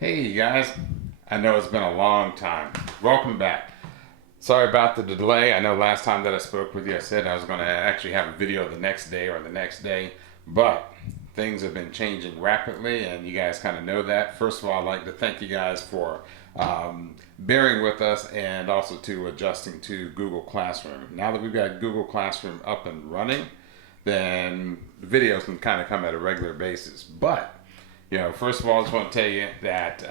Hey you guys, I know it's been a long time. Welcome back. Sorry about the delay. I know last time that I spoke with you, I said I was going to actually have a video the next day or the next day, but things have been changing rapidly, and you guys kind of know that. First of all, I'd like to thank you guys for bearing with us and also to adjusting to Google Classroom. Now that we've got Google Classroom up and running, then the videos can kind of come at a regular basis. But first of all, I just want to tell you that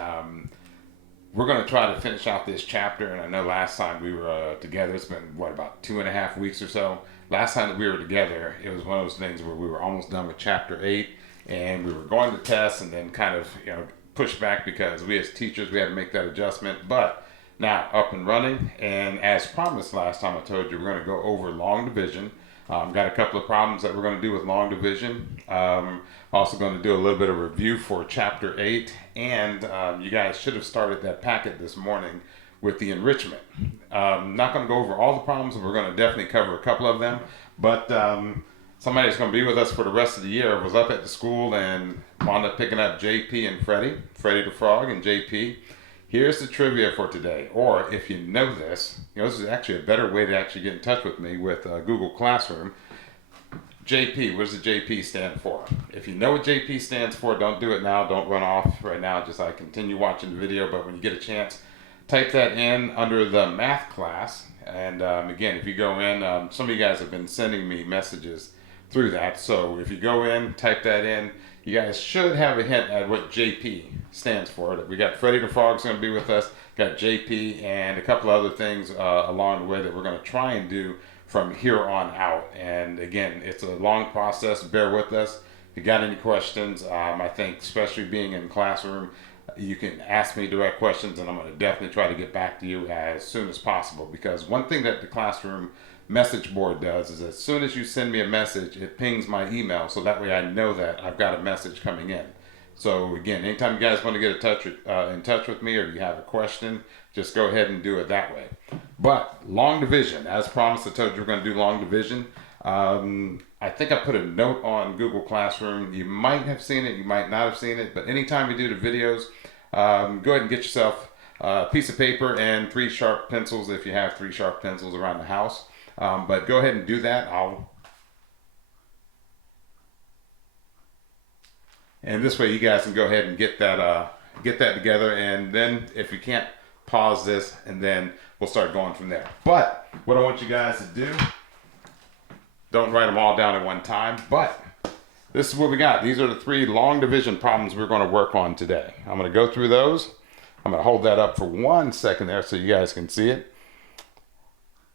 we're going to try to finish out this chapter. And I know last time we were together, it's been, about 2.5 weeks or so. Last time that we were together, it was one of those things where we were almost done with chapter 8 and we were going to test and then kind of, pushed back because we as teachers, we had to make that adjustment. But now up and running. And as promised last time, I told you we're going to go over long division. Got a couple of problems that we're going to do with long division. Also going to do a little bit of review for chapter 8. And you guys should have started that packet this morning with the enrichment. Not going to go over all the problems. We're going to definitely cover a couple of them. But somebody that's going to be with us for the rest of the year was up at the school and wound up picking up JP and Freddie the Frog and JP. Here's the trivia for today, or if you know this, this is actually a better way to actually get in touch with me with Google Classroom. JP, what does the JP stand for? If you know what JP stands for, don't do it now. Don't run off right now. Just continue watching the video. But when you get a chance, type that in under the math class. And again, if you go in, some of you guys have been sending me messages through that. So if you go in, type that in, you guys should have a hint at what JP stands for. We got Freddie the Frog's going to be with us, got JP, and a couple of other things along the way that we're going to try and do from here on out. And again, it's a long process. Bear with us. If you got any questions, I think especially being in classroom, you can ask me direct questions, and I'm going to definitely try to get back to you as soon as possible. Because one thing that the classroom message board does is as soon as you send me a message, it pings my email, so that way I know that I've got a message coming in. So again, anytime you guys want to get in touch with me, or you have a question, just go ahead and do it that way. But long division, as promised, I told you we're going to do long division. I think I put a note on Google Classroom. You might have seen it, you might not have seen it, but anytime we do the videos, go ahead and get yourself a piece of paper and 3 sharp pencils if you have 3 sharp pencils around the house. But go ahead and do that. And this way you guys can go ahead and get that together. And then if you can't, pause this and then we'll start going from there. But what I want you guys to do, don't write them all down at one time, but this is what we got. These are the 3 long division problems we're going to work on today. I'm going to go through those. I'm going to hold that up for 1 second there so you guys can see it.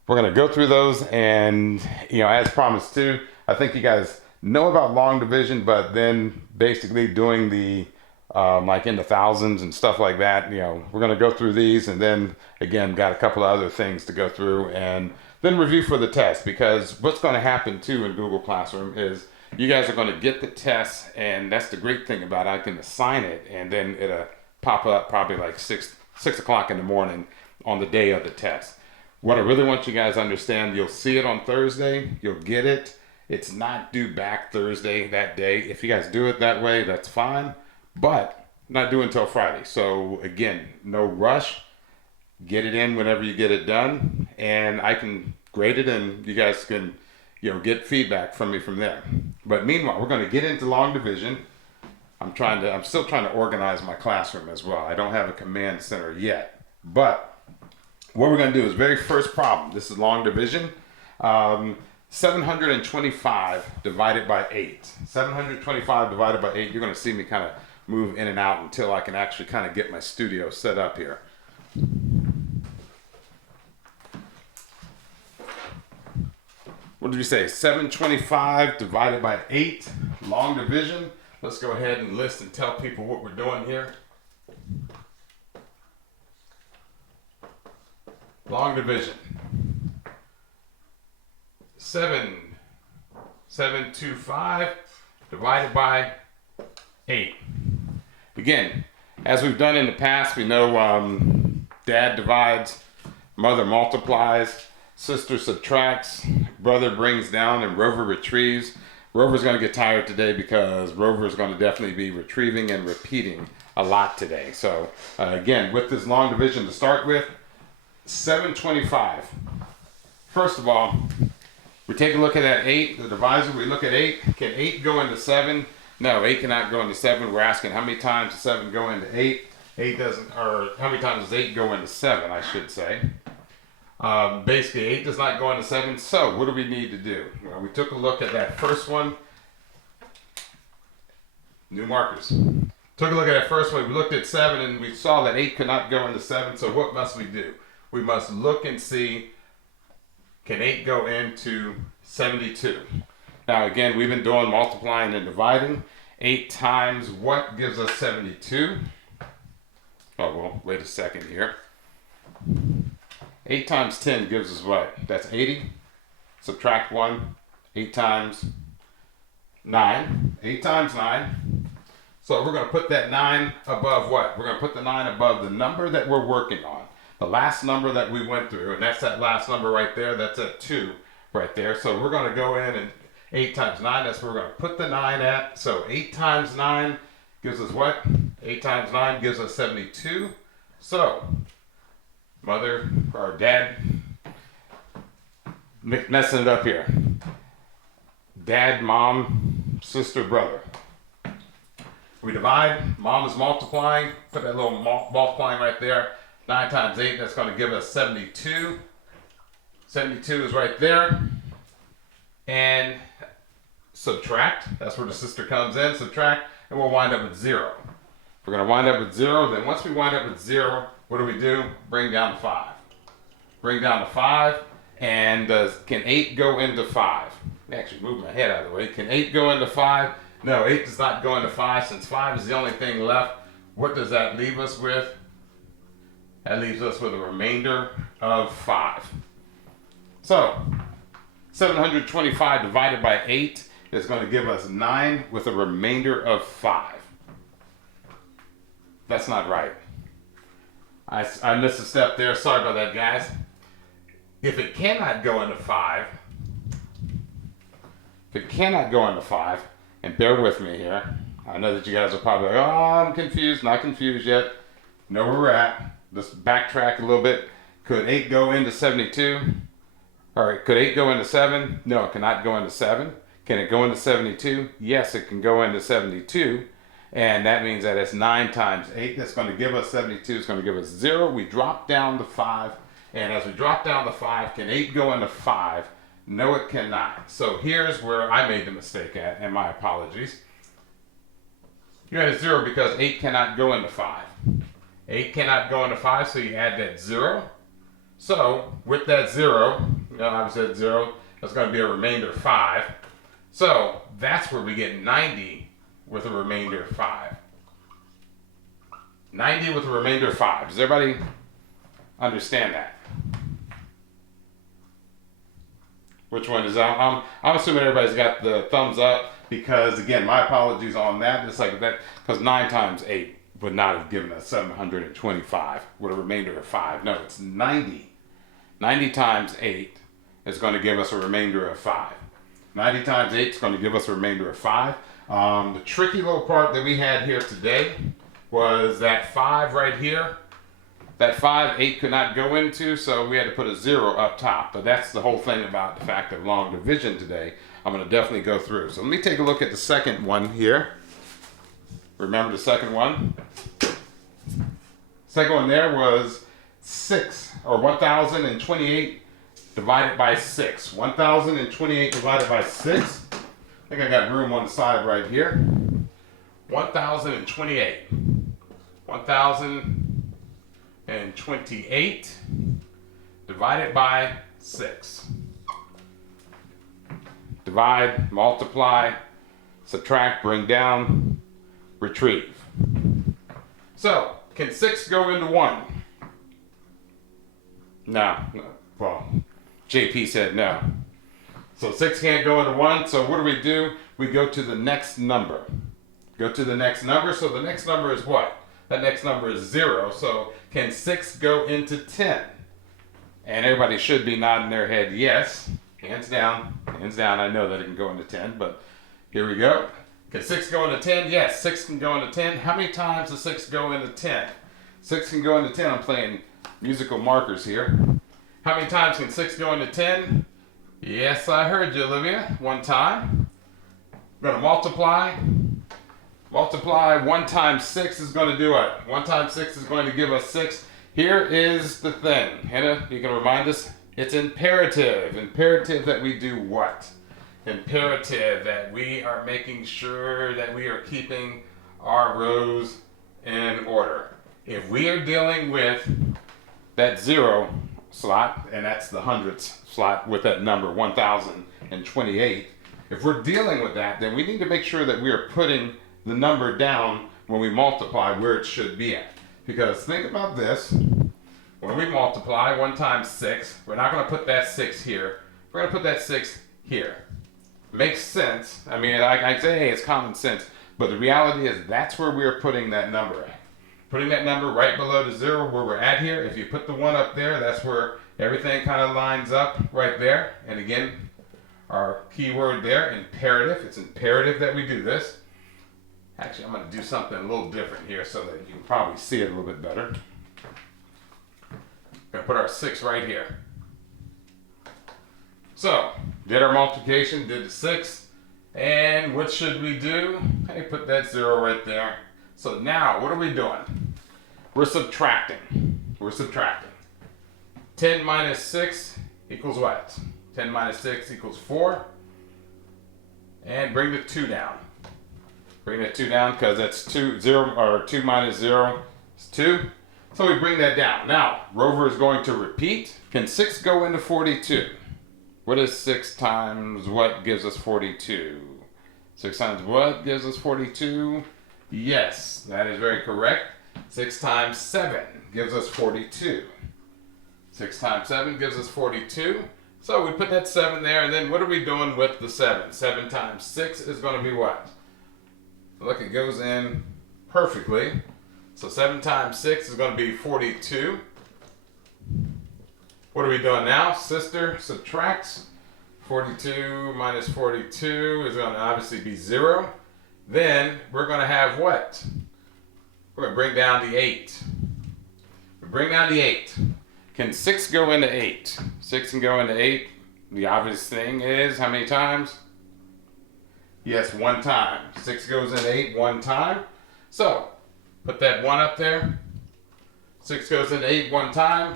We're going to go through those, and as promised too, I think you guys know about long division, but then basically doing the like in the thousands and stuff like that. We're going to go through these, and then again got a couple of other things to go through, and then review for the test. Because what's going to happen too in Google Classroom is you guys are going to get the test, and that's the great thing about it. I can assign it, and then it'll pop up probably like 6 o'clock in the morning on the day of the test. What I really want you guys to understand, you'll see it on Thursday, you'll get it. It's not due back Thursday that day. If you guys do it that way, that's fine, but not due until Friday. So again, no rush. Get it in whenever you get it done, and I can grade it, and you guys can, get feedback from me from there. But meanwhile, we're going to get into long division. I'm still trying to organize my classroom as well. I don't have a command center yet, but what we're going to do is very first problem. This is long division. 725 divided by 8. 725 divided by 8. You're going to see me kind of move in and out until I can actually kind of get my studio set up here. What did we say? 725 divided by 8. Long division. Let's go ahead and list and tell people what we're doing here. Long division. 725 divided by 8. Again, as we've done in the past, we know dad divides, mother multiplies, sister subtracts, brother brings down, and Rover retrieves. Rover's going to get tired today because Rover is going to definitely be retrieving and repeating a lot today. So again, with this long division to start with, 725. First of all, we take a look at that 8, the divisor, we look at 8. Can 8 go into 7? No, 8 cannot go into 7. We're asking how many times does 7 go into 8? 8 doesn't, or how many times does 8 go into 7, I should say. Basically, 8 does not go into 7. So, what do we need to do? Well, we took a look at that first one. New markers. Took a look at that first one. We looked at 7 and we saw that 8 could not go into 7. So, what must we do? We must look and see, can 8 go into 72? Now again, we've been doing multiplying and dividing. 8 times what gives us 72? Oh, well, wait a second here. 8 times 10 gives us what? That's 80. Subtract 1. 8 times 9. 8 times 9. So we're going to put that 9 above what? We're going to put the 9 above the number that we're working on. The last number that we went through, and that's that last number right there. That's at 2 right there. So we're going to go in and 8 times 9, that's where we're going to put the 9 at. So 8 times 9 gives us what? 8 times 9 gives us 72. So, mother or dad, messing it up here. Dad, mom, sister, brother. We divide, mom is multiplying, put that little multiplying right there. 9 times 8, that's going to give us 72. 72 is right there. And subtract, that's where the sister comes in, subtract, and we'll wind up with 0. We're going to wind up with 0, then once we wind up with 0, what do? Bring down to 5. Bring down to 5, and can 8 go into 5? Actually, move my head out of the way. Can 8 go into 5? No, 8 does not go into 5. Since 5 is the only thing left, what does that leave us with? That leaves us with a remainder of 5. So, 725 divided by 8 is going to give us 9 with a remainder of 5. That's not right. I missed a step there. Sorry about that, guys. If it cannot go into 5, and bear with me here. I know that you guys are probably like, oh, I'm confused. Not confused yet. Know where we're at. Let's backtrack a little bit. Could 8 go into 72? All right, could 8 go into 7? No, it cannot go into 7. Can it go into 72? Yes, it can go into 72. And that means that it's 9 times 8. That's going to give us 72. It's going to give us 0. We drop down to 5. And as we drop down to 5, can 8 go into 5? No, it cannot. So here's where I made the mistake at, and my apologies. You had a 0 because 8 cannot go into 5. 8 cannot go into 5, so you add that 0. So, with that 0, I said 0, that's going to be a remainder of 5. So, that's where we get 90 with a remainder of 5. 90 with a remainder of 5. Does everybody understand that? Which one is that? I'm assuming everybody's got the thumbs up because, again, my apologies on that. It's like that, because 9 times 8 would not have given us 725 with a remainder of 5. No, it's 90. 90 times 8 is going to give us a remainder of 5. 90 times 8 is going to give us a remainder of 5. The tricky little part that we had here today was that 5 right here. That 5, 8 could not go into, so we had to put a 0 up top. But that's the whole thing about the fact of long division today. I'm going to definitely go through. So let me take a look at the second one here. Remember the second one? Second one there was 6, or 1,028 divided by 6. 1,028 divided by 6. I think I got room on the side right here. 1,028. 1,028 divided by 6. Divide, multiply, subtract, bring down, retrieve. So, can 6 go into 1? No. Well, JP said no. So 6 can't go into 1, so what do? We go to the next number. Go to the next number, so the next number is what? That next number is 0, so can 6 go into 10? And everybody should be nodding their head yes. Hands down, I know that it can go into 10, but here we go. Can 6 go into 10? Yes, 6 can go into 10. How many times does 6 go into 10? 6 can go into 10. I'm playing musical markers here. How many times can 6 go into 10? Yes, I heard you, Olivia. 1 time. I'm going to multiply. Multiply 1 times 6 is going to do what? 1 times 6 is going to give us 6. Here is the thing. Hannah, you can remind us. It's imperative. Imperative that we do what? Imperative that we are making sure that we are keeping our rows in order. If we are dealing with that 0 slot, and that's the hundredths slot with that number 1028, if we're dealing with that, then we need to make sure that we are putting the number down when we multiply where it should be at. Because think about this. When we multiply 1 times 6, we're not going to put that 6 here. We're going to put that 6 here. Makes sense. I mean, I say, hey, it's common sense. But the reality is that's where we're putting that number at. Putting that number right below the 0 where we're at here. If you put the 1 up there, that's where everything kind of lines up right there. And again, our key word there, imperative. It's imperative that we do this. Actually, I'm going to do something a little different here so that you can probably see it a little bit better. Going to put our 6 right here. So, did our multiplication, did the 6, and what should we do? Hey, put that 0 right there. So now, what are we doing? We're subtracting. We're subtracting. 10 minus 6 equals what? 10 minus 6 equals 4. And bring the 2 down. Bring that 2 down because that's 2 minus 0 is 2. So we bring that down. Now, Rover is going to repeat. Can 6 go into 42? What is 6 times what gives us 42? 6 times what gives us 42? Yes, that is very correct. 6 times 7 gives us 42. 6 times 7 gives us 42. So we put that 7 there, and then what are we doing with the 7? 7 times 6 is going to be what? Look, it goes in perfectly. So 7 times 6 is going to be 42. What are we doing now? Sister subtracts. 42 minus 42 is going to obviously be 0. Then we're going to have what? We're going to bring down the 8. We bring down the 8. Can 6 go into 8? 6 can go into 8. The obvious thing is how many times? Yes, 1 time. 6 goes into 8 1 time. So, put that 1 up there. 6 goes into 8 1 time.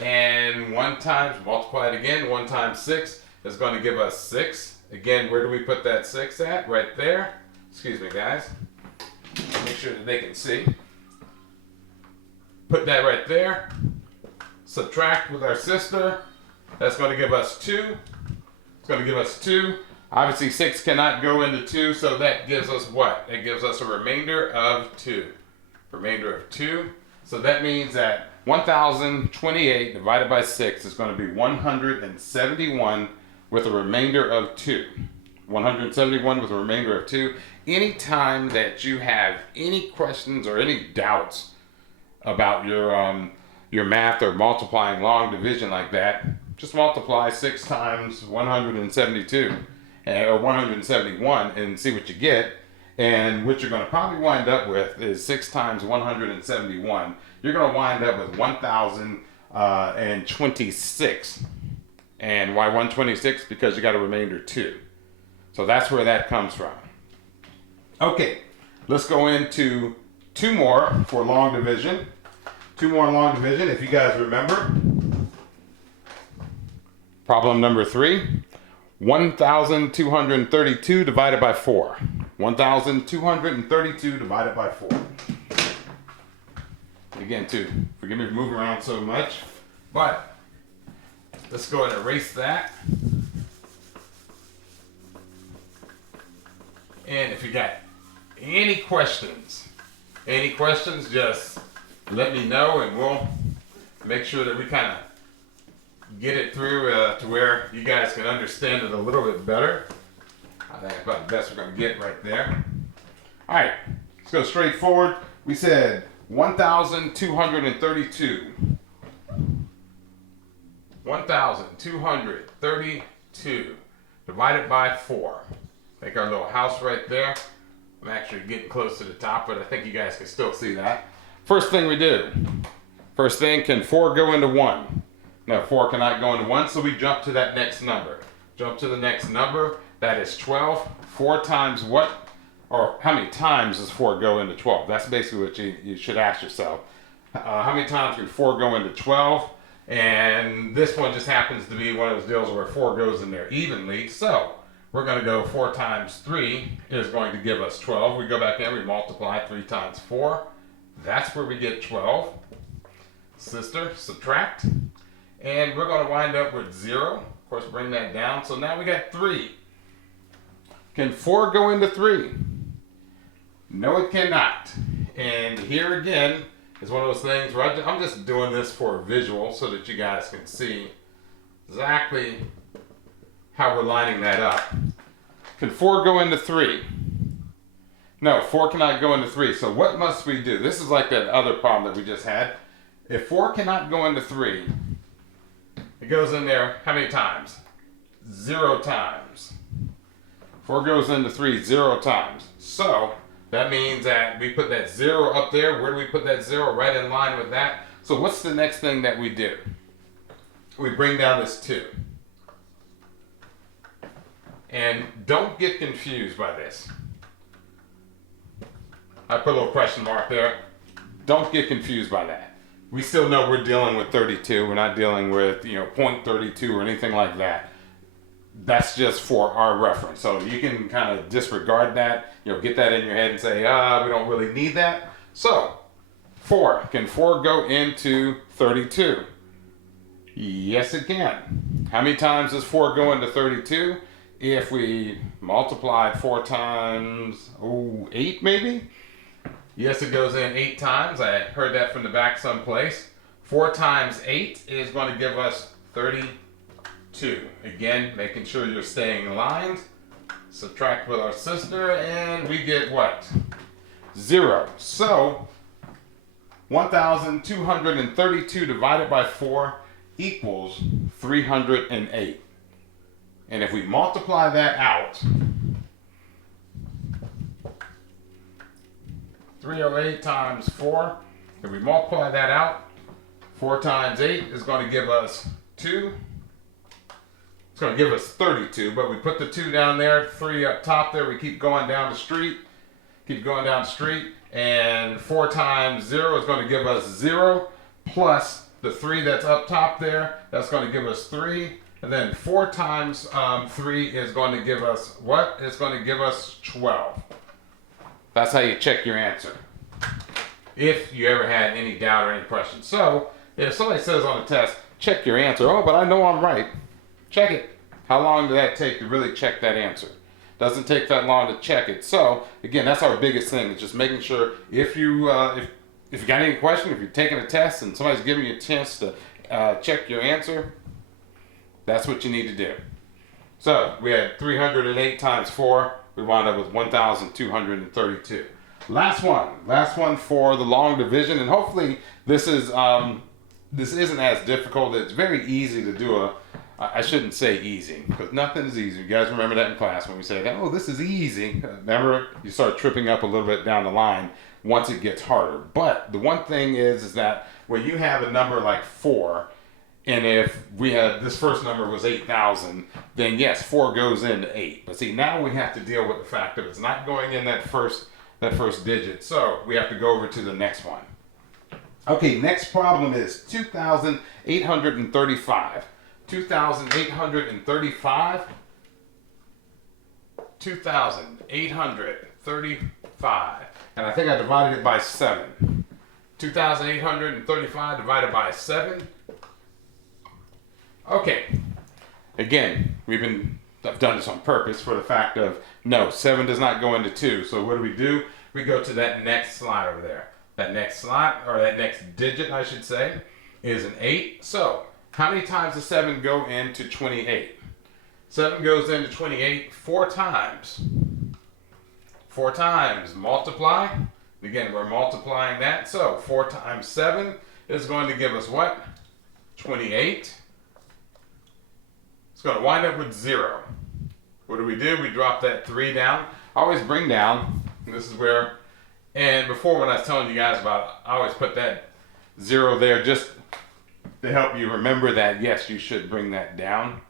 And 1 times, multiply it again. 1 times 6 is going to give us 6. Again, where do we put that 6 at? Right there. Excuse me, guys. Make sure that they can see. Put that right there. Subtract with our sister. That's going to give us 2. It's going to give us 2. Obviously, 6 cannot go into 2, so that gives us what? It gives us a remainder of 2. Remainder of 2. So that means that 1028 divided by 6 is going to be 171 with a remainder of 2. 171 with a remainder of 2. Anytime that you have any questions or any doubts about your math or multiplying long division like that, just multiply 6 times 172 or 171 and see what you get. And what you're going to probably wind up with is 6 times 171. You're going to wind up with 1026. And why 126? Because you got a remainder 2. So that's where that comes from. Okay, let's go into 2 more for long division. 2 more long division, if you guys remember. Problem number 3. 1,232 divided by 4. 1,232 divided by 4. Again, forgive me for moving around so much, but let's go ahead and erase that. And if you got any questions, just let me know and we'll make sure that we kind of get it through to where you guys can understand it a little bit better. I think that's about the best we're going to get right there. All right, let's go straight forward. We said 1,232. 1,232 divided by 4. Make our little house right there. I'm actually getting close to the top, but I think you guys can still see that. First thing we do. First thing, can 4 go into 1? No, 4 cannot go into 1, so we jump to that next number. Jump to the next number, that is 12. 4 times what? Or how many times does 4 go into 12? That's basically what you should ask yourself. How many times can 4 go into 12? And this one just happens to be one of those deals where 4 goes in there evenly. So we're going to go 4 times 3 is going to give us 12. We go back in, we multiply 3 times 4. That's where we get 12. Sister, subtract. And we're going to wind up with 0. Of course, bring that down. So now we got 3. Can 4 go into 3? No, it cannot. And here again is one of those things where I'm just doing this for a visual so that you guys can see exactly how we're lining that up. Can 4 go into 3? No, 4 cannot go into 3. So what must we do? This is like that other problem that we just had. If 4 cannot go into 3, it goes in there how many times? 0 times. 4 goes into 3 0 times. So that means that we put that 0 up there. Where do we put that 0? Right in line with that. So what's the next thing that we do? We bring down this 2. And don't get confused by this. I put a little question mark there. Don't get confused by that. We still know we're dealing with 32. We're not dealing with, 0.32 or anything like that. That's just for our reference. So you can kind of disregard that, get that in your head and say, we don't really need that. So 4, can 4 go into 32? Yes, it can. How many times does 4 go into 32? If we multiply 4 times, 8 maybe? Yes, it goes in 8 times. I heard that from the back someplace. 4 times 8 is going to give us 32. Again, making sure you're staying aligned. Subtract with our sister, and we get what? 0. So, 1,232 divided by 4 equals 308. And if we multiply that out, 308 times 4, if we multiply that out, 4 times 8 is going to give us 2. It's going to give us 32, but we put the 2 down there, 3 up top there. We keep going down the street, and 4 times 0 is going to give us 0, plus the 3 that's up top there, that's going to give us 3. And then 4 times 3 is going to give us what? It's going to give us 12. That's how you check your answer. If you ever had any doubt or any questions. So, if somebody says on a test, check your answer. Oh, but I know I'm right. Check it. How long did that take to really check that answer? Doesn't take that long to check it. So, again, that's our biggest thing. Is just making sure if you got any question, if you're taking a test and somebody's giving you a chance to check your answer, that's what you need to do. So, we had 308 times 4. We wound up with 1,232. Last one for the long division, and hopefully this isn't as difficult. It's very easy to do I shouldn't say easy, because nothing is easy. You guys remember that in class when we say that, this is easy. Remember, you start tripping up a little bit down the line once it gets harder. But the one thing is that when you have a number like 4, and if we had this first number was 8,000, then yes, 4 goes into 8. But see, now we have to deal with the fact that it's not going in that first digit. So we have to go over to the next one. Okay, next problem is 2,835. 2,835. 2,835. And I think I divided it by 7. 2,835 divided by 7. Okay, again, I've done this on purpose for the fact of, no, 7 does not go into 2. So what do? We go to that next slot over there. That next slot, or that next digit, I should say, is an 8. So, how many times does 7 go into 28? 7 goes into 28 4 times. 4 times, multiply. Again, we're multiplying that. So, 4 times 7 is going to give us what? 28. It's going to wind up with 0. What do? We drop that 3 down. I always bring down, This is where, and before when I was telling you guys about, I always put that 0 there just to help you remember that, yes, you should bring that down.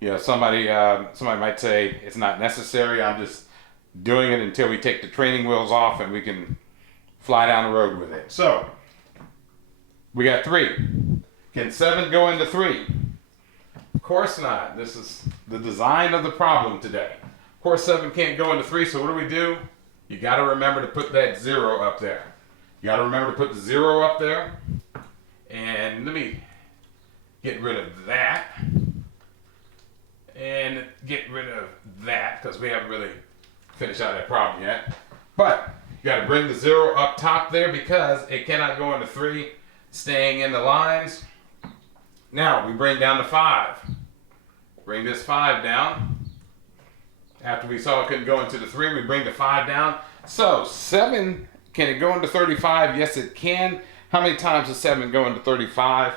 You know, somebody might say it's not necessary. I'm just doing it until we take the training wheels off and we can fly down the road with it. So, we got 3. Can 7 go into 3? Of course not. This is the design of the problem today. Of course 7 can't go into 3, so what do? You got to remember to put that 0 up there. You got to remember to put the 0 up there. And let me get rid of that. And get rid of that, because we haven't really finished out that problem yet. But you got to bring the 0 up top there because it cannot go into 3, staying in the lines. Now we bring down to 5. Bring this 5 down. After we saw it couldn't go into the 3, we bring the 5 down. So 7, can it go into 35? Yes, it can. How many times does 7 go into 35?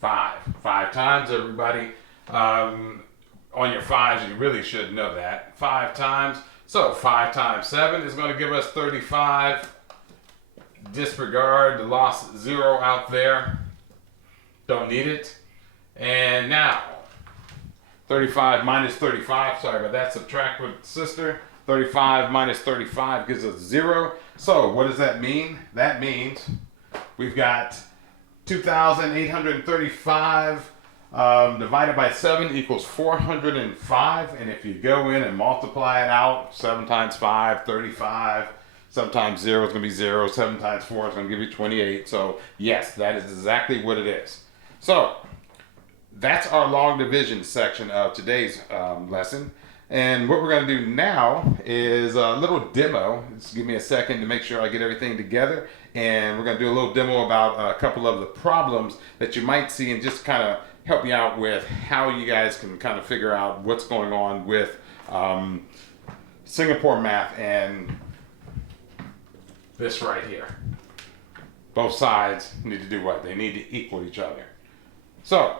5. 5 times, everybody. On your 5s, you really should know that. 5 times. So 5 times 7 is going to give us 35. Disregard the lost 0 out there. Don't need it. And now, 35 minus 35. Sorry about that. Subtract with sister. 35 minus 35 gives us 0. So what does that mean? That means we've got 2,835 divided by 7 equals 405. And if you go in and multiply it out, 7 times 5, 35. Sometimes 0 is going to be 0. 7 times 4 is going to give you 28. So yes, that is exactly what it is. So that's our log division section of today's lesson. And what we're going to do now is a little demo. Just give me a second to make sure I get everything together. And we're going to do a little demo about a couple of the problems that you might see and just kind of help you out with how you guys can kind of figure out what's going on with Singapore math and this right here. Both sides need to do what? They need to equal each other. So,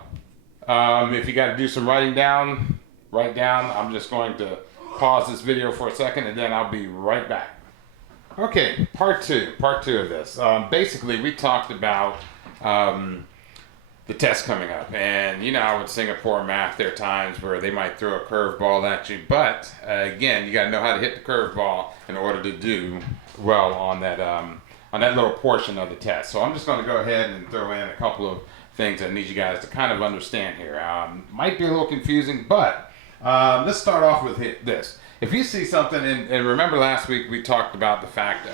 if you got to do some writing down, write down. I'm just going to pause this video for a second and then I'll be right back. Okay, part two of this. Basically, we talked about the test coming up, and you know, with Singapore math, there are times where they might throw a curveball at you, but again, you got to know how to hit the curveball in order to do well on that little portion of the test. So I'm just going to go ahead and throw in a couple of things I need you guys to kind of understand here. Might be a little confusing, but let's start off with this. If you see something, and remember last week we talked about the fact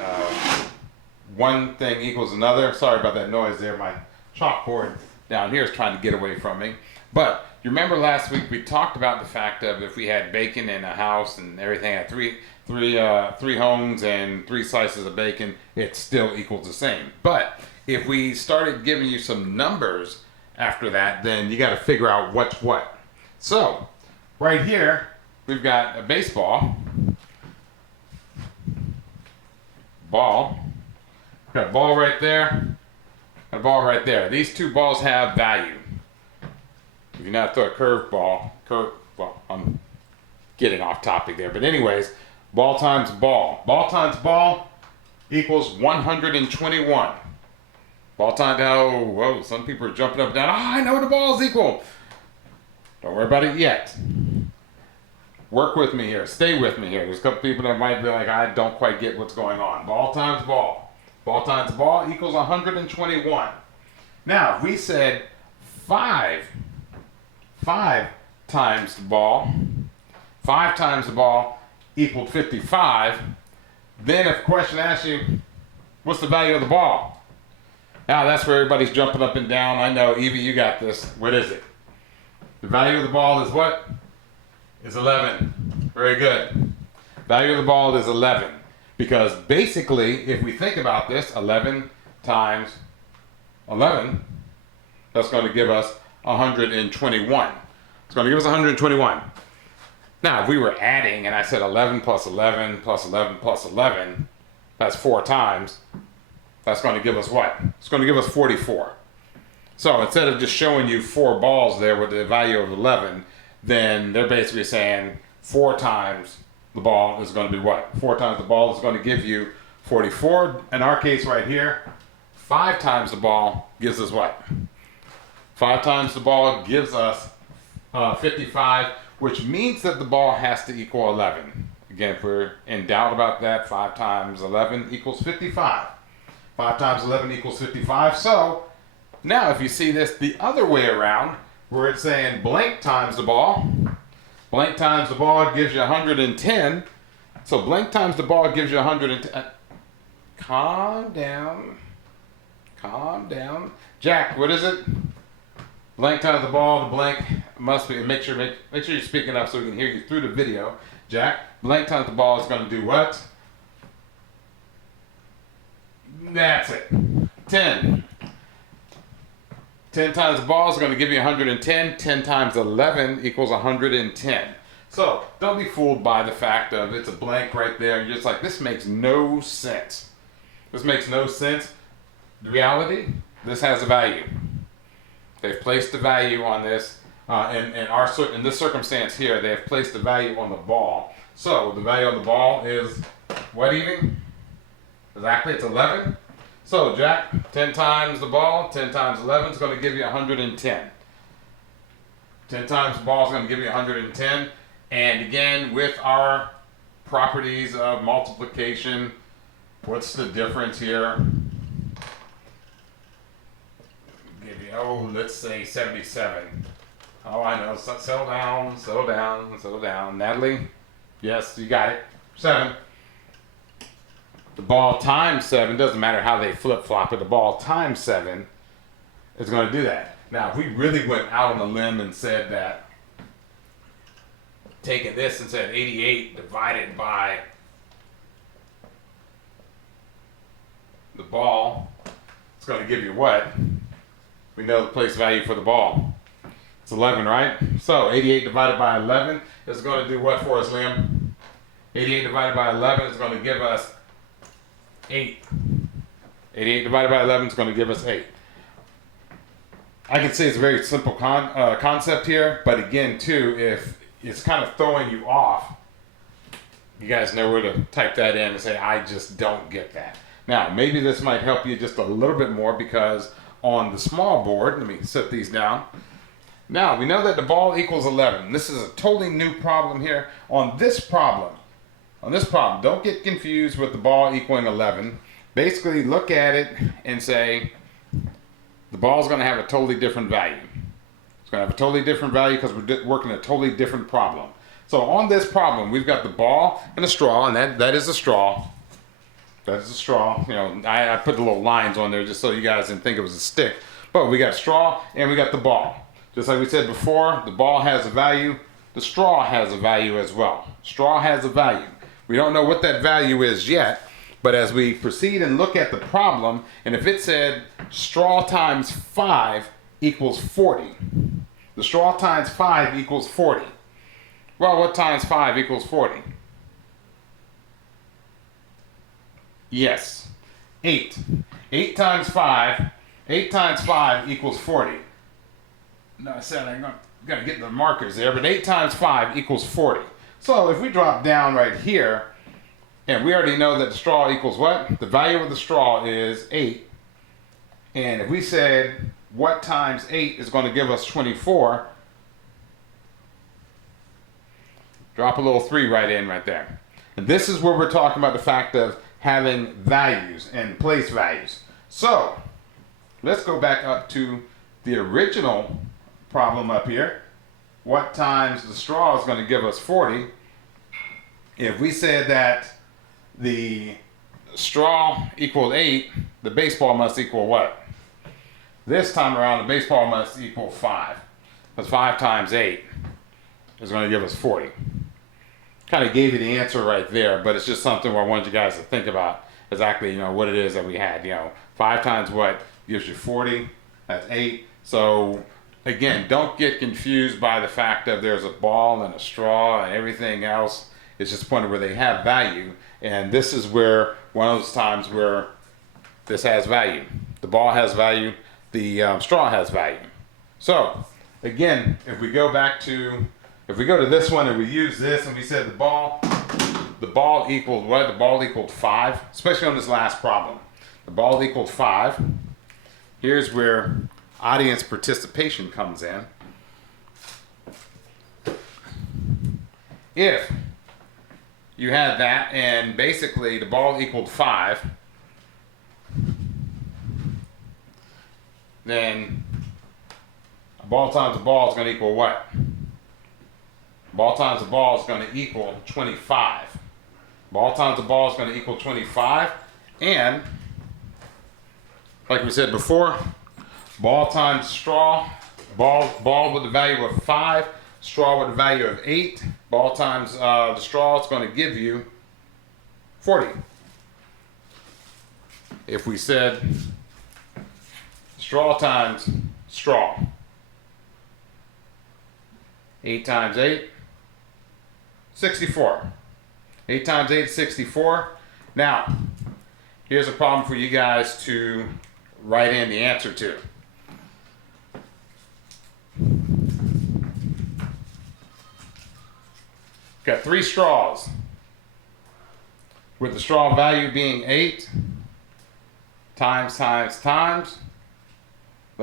one thing equals another. Sorry about that noise there. My chalkboard down here is trying to get away from me. But you remember last week we talked about the fact of if we had bacon in a house and everything had three homes and 3 slices of bacon, it still equals the same. But if we started giving you some numbers after that, then you got to figure out what's what. So right here we've got a baseball, ball, got a ball right there, and a ball right there. These 2 balls have value. If you not throw a curveball, well, I'm getting off topic there, but anyways, ball times ball. Ball times ball equals 121. Ball times, oh, whoa, some people are jumping up and down. I know the balls equal. Don't worry about it yet. Work with me here. Stay with me here. There's a couple people that might be like, I don't quite get what's going on. Ball times ball. Ball times ball equals 121. Now, if we said 5 times the ball, 5 times the ball equaled 55, then if a question asks you, what's the value of the ball? Now, that's where everybody's jumping up and down. I know, Evie, you got this. What is it? The value of the ball is what? Is 11. Very good. Value of the ball is 11. Because basically, if we think about this, 11 times 11, that's going to give us 121. It's going to give us 121. Now, if we were adding, and I said 11 plus 11 plus 11 plus 11, that's 4 times, that's going to give us what? It's going to give us 44. So instead of just showing you 4 balls there with the value of 11, then they're basically saying 4 times the ball is going to be what? 4 times the ball is going to give you 44. In our case right here, 5 times the ball gives us what? 5 times the ball gives us 55, which means that the ball has to equal 11. Again, if we're in doubt about that, 5 times 11 equals 55. 5 times 11 equals 55. So now if you see this the other way around, where it's saying blank times the ball gives you 110. So blank times the ball gives you 110. Calm down. Calm down. Jack, what is it? Blank times the ball, the blank must be, make sure you're speaking up so we can hear you through the video. Jack, blank times the ball is going to do what? That's it. 10. 10 times the ball is going to give you 110. 10 times 11 equals 110. So don't be fooled by the fact of it's a blank right there. You're just like, this makes no sense. This makes no sense. The reality, this has a value. They've placed a value on this. In this circumstance here, they have placed a value on the ball. So the value on the ball is what even? Exactly, it's 11. So Jack, 10 times the ball, 10 times 11 is going to give you 110. 10 times the ball is going to give you 110. And again, with our properties of multiplication, what's the difference here? Give you, let's say 77. Oh, I know. Settle down, settle down, settle down. Natalie? Yes, you got it. 7. The ball times 7, doesn't matter how they flip-flop it, the ball times 7 is going to do that. Now, if we really went out on a limb and said that, taking this and said 88 divided by the ball, it's going to give you what? We know the place value for the ball. It's 11, right? So 88 divided by 11 is going to do what for us, Liam? 88 divided by 11 is going to give us 8. 88 divided by 11 is going to give us 8. I can say it's a very simple concept here, but again, too, if it's kind of throwing you off, you guys know where to type that in and say, I just don't get that. Now, maybe this might help you just a little bit more because on the small board, let me set these down. Now, we know that the ball equals 11. This is a totally new problem here. On this problem, don't get confused with the ball equaling 11. Basically, look at it and say, the ball's going to have a totally different value. It's going to have a totally different value because we're working a totally different problem. So on this problem, we've got the ball and a straw, and that is a straw. That is a straw. You know, I put the little lines on there just so you guys didn't think it was a stick. But we got straw and we got the ball. Just like we said before, the ball has a value. The straw has a value as well. Straw has a value. We don't know what that value is yet, but as we proceed and look at the problem, and if it said straw times 5 equals 40, the straw times 5 equals 40. Well, what times 5 equals 40? Yes, 8. 8 times 5 equals 40. No, I said I'm going to get the markers there, but 8 times 5 equals 40. So if we drop down right here, and we already know that the straw equals what? The value of the straw is 8. And if we said what times 8 is going to give us 24, drop a little 3 right in right there. And this is where we're talking about the fact of having values and place values. So let's go back up to the original problem up here. What times the straw is going to give us 40? If we said that the straw equaled 8, the baseball must equal what? This time around, the baseball must equal 5. Because 5 times 8 is going to give us 40. Kind of gave you the answer right there, but it's just something where I wanted you guys to think about exactly, what it is that we had. 5 times what gives you 40? That's 8. So again, don't get confused by the fact that there's a ball and a straw and everything else. It's just a point where they have value, and this is where one of those times where this has value. The ball has value, the straw has value. So again, if we go to this one and we use this and we said the ball the ball equaled what? The ball equaled 5, especially on this last problem. The ball equaled 5. Here's where audience participation comes in. If you had that and basically the ball equaled 5, then a ball times a ball is going to equal what? Ball times a ball is going to equal 25. Ball times a ball is going to equal 25. And, like we said before, ball times straw, ball with the value of 5, straw with the value of 8, ball times the straw is going to give you 40. If we said straw times straw, 8 times 8, 64. 8 times 8 is 64. Now, here's a problem for you guys to write in the answer to. Got 3 straws, with the straw value being 8 times. Let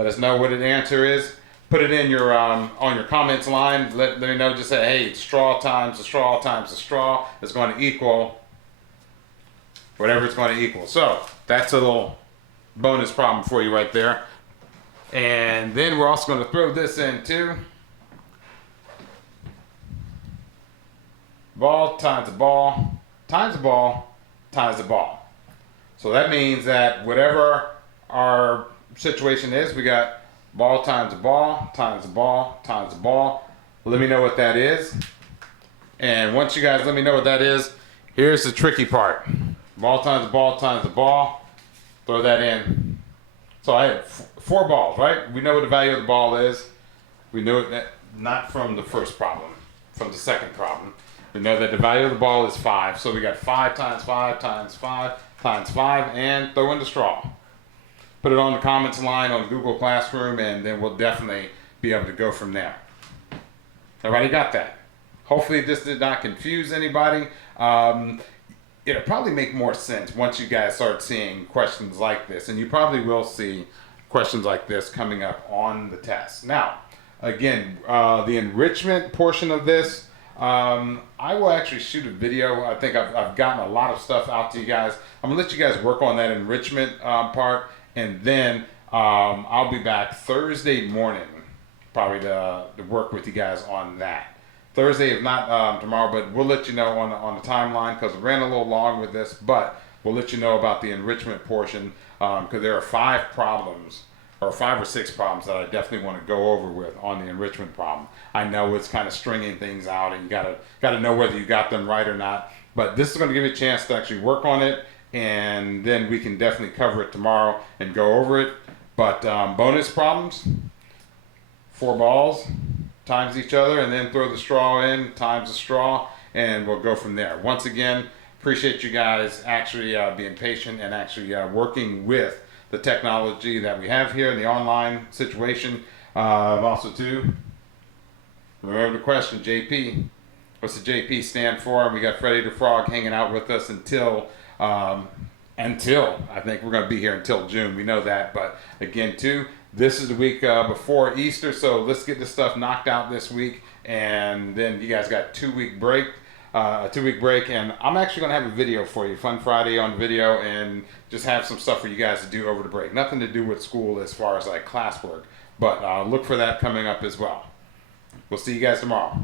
us know what the answer is. Put it in your on your comments line. Let me know. Just say, hey, straw times the straw times the straw is going to equal whatever it's going to equal. So that's a little bonus problem for you right there. And then we're also going to throw this in too. Ball times a ball times a ball times a ball. So that means that whatever our situation is, we got ball times a ball times a ball times a ball. Let me know what that is. And once you guys let me know what that is, here's the tricky part. Ball times a ball times a ball. Throw that in. So I had 4 balls, right? We know what the value of the ball is. We know it not from the first problem, from the second problem. We know that the value of the ball is 5. So we got 5 times 5 times 5 times 5, and throw in the straw. Put it on the comments line on Google Classroom, and then we'll definitely be able to go from there. Everybody got that? Hopefully this did not confuse anybody. It'll probably make more sense once you guys start seeing questions like this, and you probably will see questions like this coming up on the test. Now, again, the enrichment portion of this, I will actually shoot a video. I think I've gotten a lot of stuff out to you guys. I'm gonna let you guys work on that enrichment part. And then I'll be back Thursday morning, probably to work with you guys on that. Thursday, if not tomorrow, but we'll let you know on the timeline, because we ran a little long with this, but we'll let you know about the enrichment portion, because there are 5 problems, or 5 or 6 problems that I definitely want to go over with on the enrichment problem. I know it's kind of stringing things out, and you gotta know whether you got them right or not, but this is going to give you a chance to actually work on it. And then we can definitely cover it tomorrow and go over it. But bonus problems, 4 balls times each other, and then throw the straw in times the straw, and we'll go from there. Once again, appreciate you guys actually being patient and actually working with the technology that we have here in the online situation. Also too, remember the question, JP. What's the JP stand for? We got Freddy the Frog hanging out with us until I think we're going to be here until June. We know that, but again too, this is the week before Easter, so let's get this stuff knocked out this week, and then you guys got a 2-week break, and I'm actually going to have a video for you, Fun Friday on video, and just have some stuff for you guys to do over the break. Nothing to do with school as far as like classwork, but look for that coming up as well. We'll see you guys tomorrow.